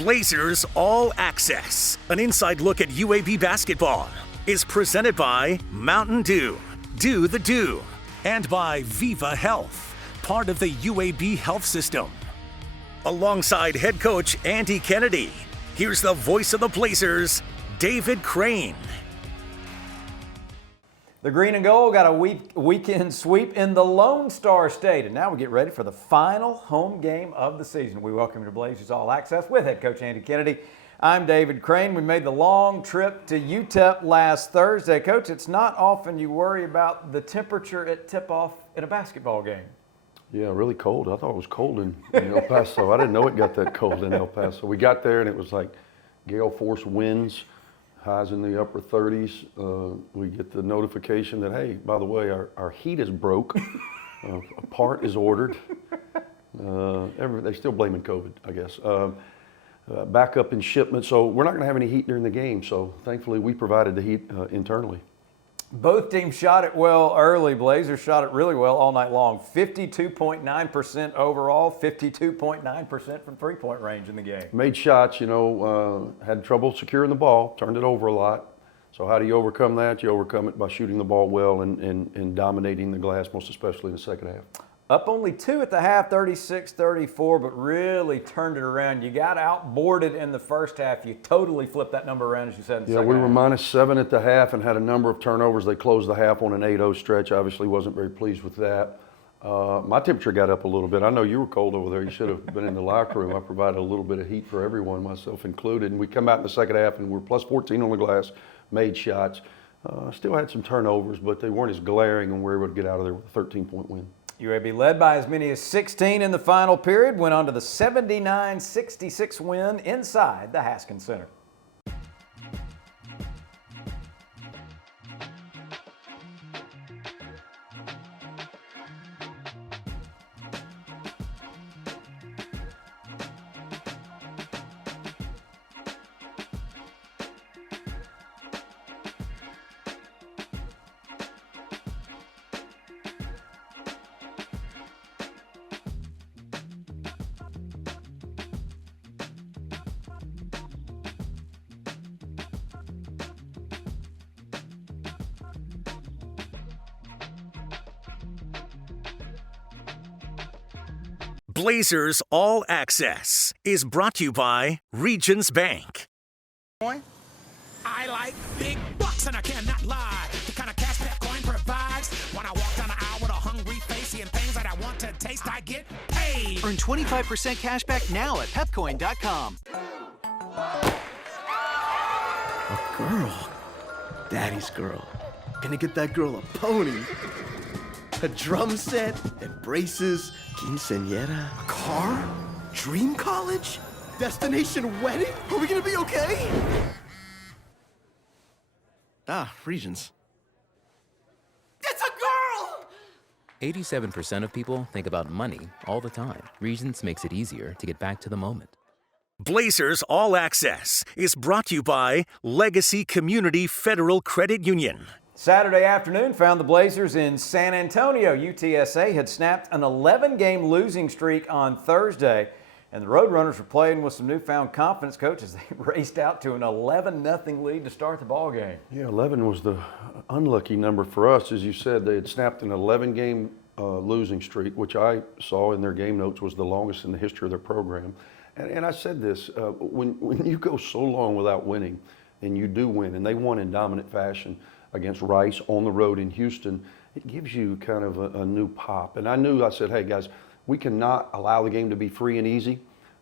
Blazers All Access, an inside look at UAB basketball, is presented by Mountain Dew, Do the Do, and by Viva Health, part of the UAB health system. Alongside head coach Andy Kennedy, here's the voice of the Blazers, David Crane. The green and gold got a weekend sweep in the Lone Star State, and now we get ready for the final home game of the season. We welcome you to Blazers All Access with head coach Andy Kennedy. I'm David Crane. We made the long trip to UTEP last Thursday. Coach, it's not often you worry about the temperature at tip-off in a basketball game. Yeah, really cold. I thought it was cold in El Paso. I didn't know it got that cold in El Paso. We got there and it was like gale force winds. Highs in the upper 30s. We get the notification that, hey, by the way, our heat is broke. A part is ordered. They're still blaming COVID, I guess. Back up in shipment. So we're not going to have any heat during the game. So thankfully, we provided the heat internally. Both teams shot it well early. Blazers shot it really well all night long. 52.9% overall, 52.9% from three-point range in the game. Made shots, had trouble securing the ball, turned it over a lot. So how do you overcome that? You overcome it by shooting the ball well and dominating the glass, most especially in the second half. Up only 2 at the half, 36-34, but really turned it around. You got outboarded in the first half. You totally flipped that number around, as you said in the second half. Yeah, we were -7 at the half and had a number of turnovers. They closed the half on an 8-0 stretch. Obviously wasn't very pleased with that. My temperature got up a little bit. I know you were cold over there. You should have been in the locker room. I provided a little bit of heat for everyone, myself included. And we come out in the second half and we're +14 on the glass, made shots. Still had some turnovers, but they weren't as glaring, and we were able to get out of there with a 13-point win. UAB led by as many as 16 in the final period, went on to the 79-66 win inside the Haskins Center. Blazers All Access is brought to you by Regions Bank. I like big bucks and I cannot lie. The kind of cash that coin provides. When I walk down the aisle with a hungry face, seeing things that I want to taste, I get paid. Earn 25% cash back now at pepcoin.com. A girl. Daddy's girl. Gonna get that girl a pony. A drum set and braces. Quinceañera. A car? Dream college? Destination wedding? Are we gonna be okay? Regions. It's a girl! 87% of people think about money all the time. Regions makes it easier to get back to the moment. Blazers All Access is brought to you by Legacy Community Federal Credit Union. Saturday afternoon found the Blazers in San Antonio. UTSA had snapped an 11-game losing streak on Thursday, and the Roadrunners were playing with some newfound confidence, Coach, as they raced out to an 11-0 lead to start the ball game. Yeah, 11 was the unlucky number for us. As you said, they had snapped an 11-game losing streak, which I saw in their game notes was the longest in the history of their program. And I said this, when you go so long without winning, and you do win, and they won in dominant fashion against Rice on the road in Houston, it gives you kind of a new pop. And I said, hey guys, we cannot allow the game to be free and easy,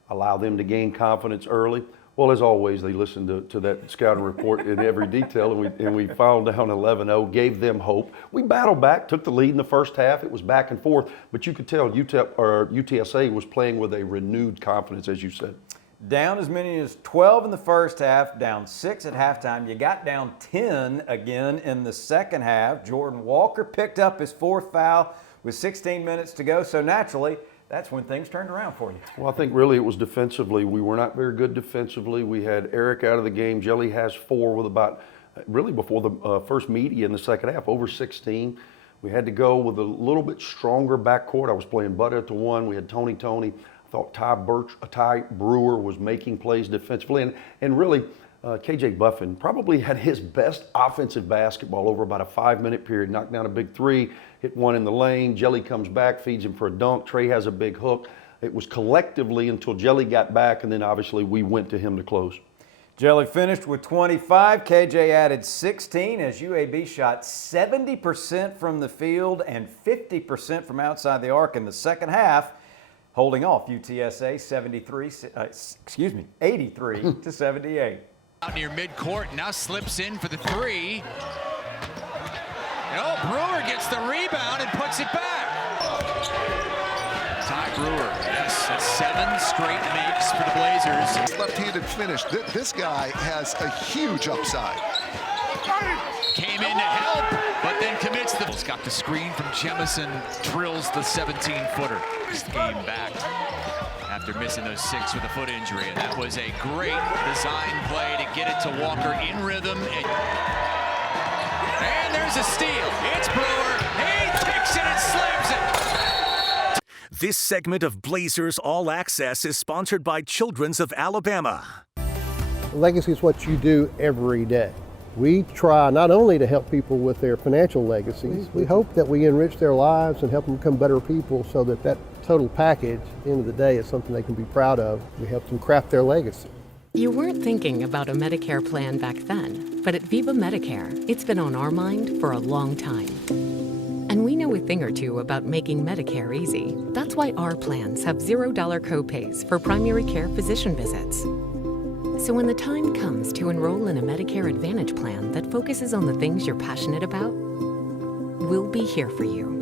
allow them to gain confidence early. Well, as always, they listened to that scouting report in every detail, and we filed down 11-0, gave them hope. We battled back, took the lead in the first half. It was back and forth, but you could tell UTSA was playing with a renewed confidence, as you said. Down as many as 12 in the first half, down 6 at halftime. You got down 10 again in the second half. Jordan Walker picked up his 4th foul with 16 minutes to go, so naturally, that's when things turned around for you. Well, I think really it was defensively. We were not very good defensively. We had Eric out of the game. Jelly has 4 with about, really before the first media in the second half, over 16. We had to go with a little bit stronger backcourt. I was playing Bud at the 1. We had Tony. I thought Ty Brewer was making plays defensively. And really, KJ Buffin probably had his best offensive basketball over about a 5-minute period. Knocked down a big three, hit one in the lane. Jelly comes back, feeds him for a dunk. Trey has a big hook. It was collectively until Jelly got back, and then obviously we went to him to close. Jelly finished with 25. KJ added 16 as UAB shot 70% from the field and 50% from outside the arc in the second half, holding off UTSA 83 to 78. Out near midcourt, now slips in for the three. Oh, Brewer gets the rebound and puts it back. Ty Brewer, yes, that's 7 straight makes for the Blazers. Left-handed finish. This guy has a huge upside. Came in to help, but then commits the... Got the screen from Jemison, drills the 17-footer. This game back after missing those 6 with a foot injury, and that was a great design play to get it to Walker in rhythm. And there's a steal. It's Brewer. He takes it and slams it. This segment of Blazers All Access is sponsored by Children's of Alabama. Legacy is what you do every day. We try not only to help people with their financial legacies, we hope that we enrich their lives and help them become better people so that that total package, at the end of the day, is something they can be proud of. We help them craft their legacy. You weren't thinking about a Medicare plan back then, but at Viva Medicare, it's been on our mind for a long time. And we know a thing or two about making Medicare easy. That's why our plans have $0 copays for primary care physician visits. So when the time comes to enroll in a Medicare Advantage plan that focuses on the things you're passionate about, we'll be here for you.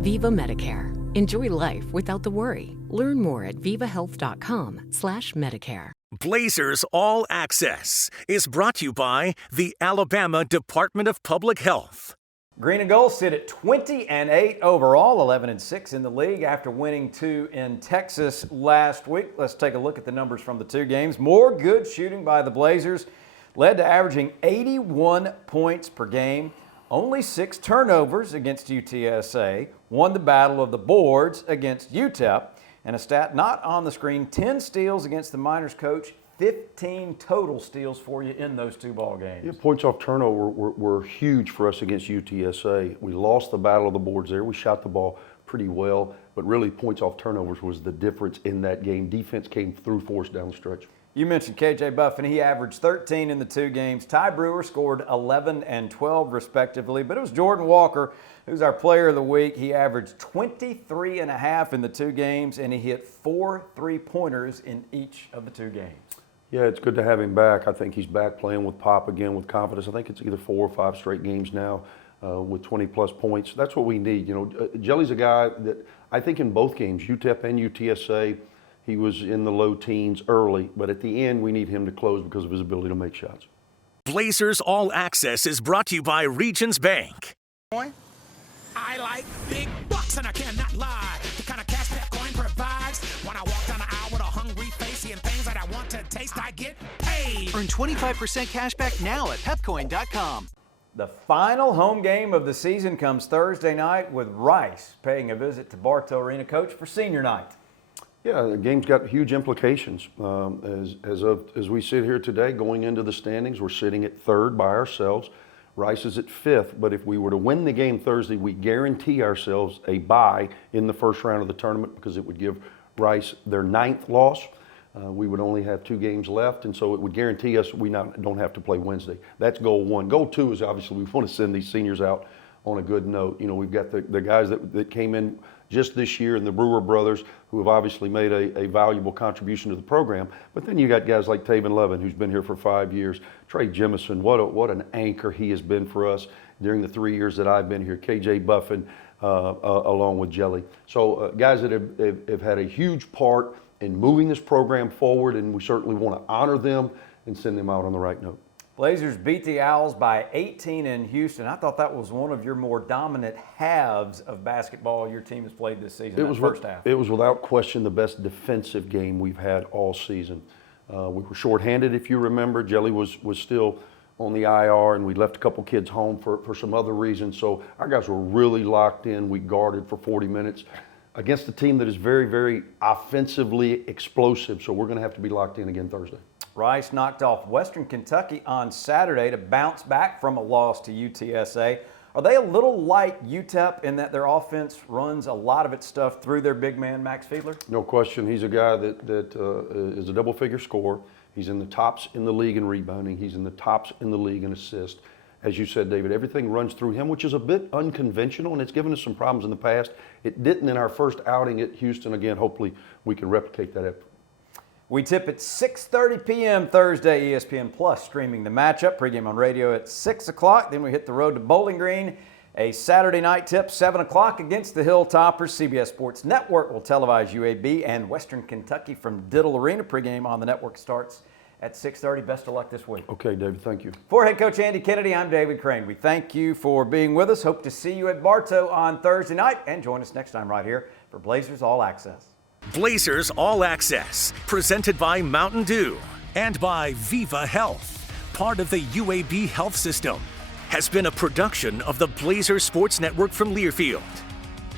Viva Medicare. Enjoy life without the worry. Learn more at vivahealth.com/Medicare. Blazers All Access is brought to you by the Alabama Department of Public Health. Green and Gold sit at 20-8 overall, 11-6 in the league after winning 2 in Texas last week. Let's take a look at the numbers from the 2 games. More good shooting by the Blazers led to averaging 81 points per game. Only 6 turnovers against UTSA. Won the battle of the boards against UTEP. And a stat not on the screen, 10 steals against the Miners coach. 15 total steals for you in those 2 ball games. Yeah, points off turnover were huge for us against UTSA. We lost the battle of the boards there. We shot the ball pretty well, but really points off turnovers was the difference in that game. Defense came through for us down the stretch. You mentioned KJ Buffin. He averaged 13 in the 2 games. Ty Brewer scored 11 and 12 respectively, but it was Jordan Walker who's our player of the week. He averaged 23 and a half in the 2 games, and he hit 4 3-pointers in each of the 2 games. Yeah, it's good to have him back. I think he's back playing with pop again with confidence. I think it's either 4 or 5 straight games now with 20-plus points. That's what we need. You know, Jelly's a guy that I think in both games, UTEP and UTSA, he was in the low teens early, but at the end we need him to close because of his ability to make shots. Blazers All Access is brought to you by Regions Bank. I like big bucks and I cannot lie. The kind of cash that coin provides. When I walk down the aisle with a hungry face, seeing things that I want to taste, I get paid. Earn 25% cash back now at pepcoin.com. The final home game of the season comes Thursday night with Rice paying a visit to Bartow Arena, Coach, for senior night. Yeah, the game's got huge implications. As we sit here today, going into the standings, we're sitting at 3rd by ourselves. Rice is at 5th, but if we were to win the game Thursday, we guarantee ourselves a bye in the first round of the tournament because it would give Rice their 9th loss. We would only have 2 games left, and so it would guarantee us we don't have to play Wednesday. That's goal 1. Goal 2 is obviously we want to send these seniors out on a good note. You know, we've got the guys that came in just this year and the Brewer brothers who have obviously made a valuable contribution to the program. But then you got guys like Taven Levin, who's been here for 5 years. Trey Jemison, what an anchor he has been for us during the 3 years that I've been here. KJ Buffin, along with Jelly. So guys that have had a huge part in moving this program forward, and we certainly want to honor them and send them out on the right note. Blazers beat the Owls by 18 in Houston. I thought that was one of your more dominant halves of basketball your team has played this season. It was first half. It was without question the best defensive game we've had all season. We were shorthanded, if you remember. Jelly was still on the IR, and we left a couple kids home for some other reasons. So our guys were really locked in. We guarded for 40 minutes. against a team that is very, very offensively explosive. So we're going to have to be locked in again Thursday. Rice knocked off Western Kentucky on Saturday to bounce back from a loss to UTSA. Are they a little like UTEP in that their offense runs a lot of its stuff through their big man, Max Fiedler? No question. He's a guy that is a double-figure scorer. He's in the tops in the league in rebounding. He's in the tops in the league in assists. As you said, David, everything runs through him, which is a bit unconventional, and it's given us some problems in the past. It didn't in our first outing at Houston. Again, hopefully we can replicate that effort. We tip at 6:30 p.m. Thursday, ESPN Plus streaming the matchup. Pregame on radio at 6 o'clock. Then we hit the road to Bowling Green. A Saturday night tip, 7 o'clock against the Hilltoppers. CBS Sports Network will televise UAB and Western Kentucky from Diddle Arena. Pregame on the network starts at 6:30. Best of luck this week. Okay, David, thank you. For head coach Andy Kennedy, I'm David Crane. We thank you for being with us. Hope to see you at Bartow on Thursday night. And join us next time right here for Blazers All Access. Blazers All Access, presented by Mountain Dew and by Viva Health, part of the UAB Health System, has been a production of the Blazers Sports Network from Learfield.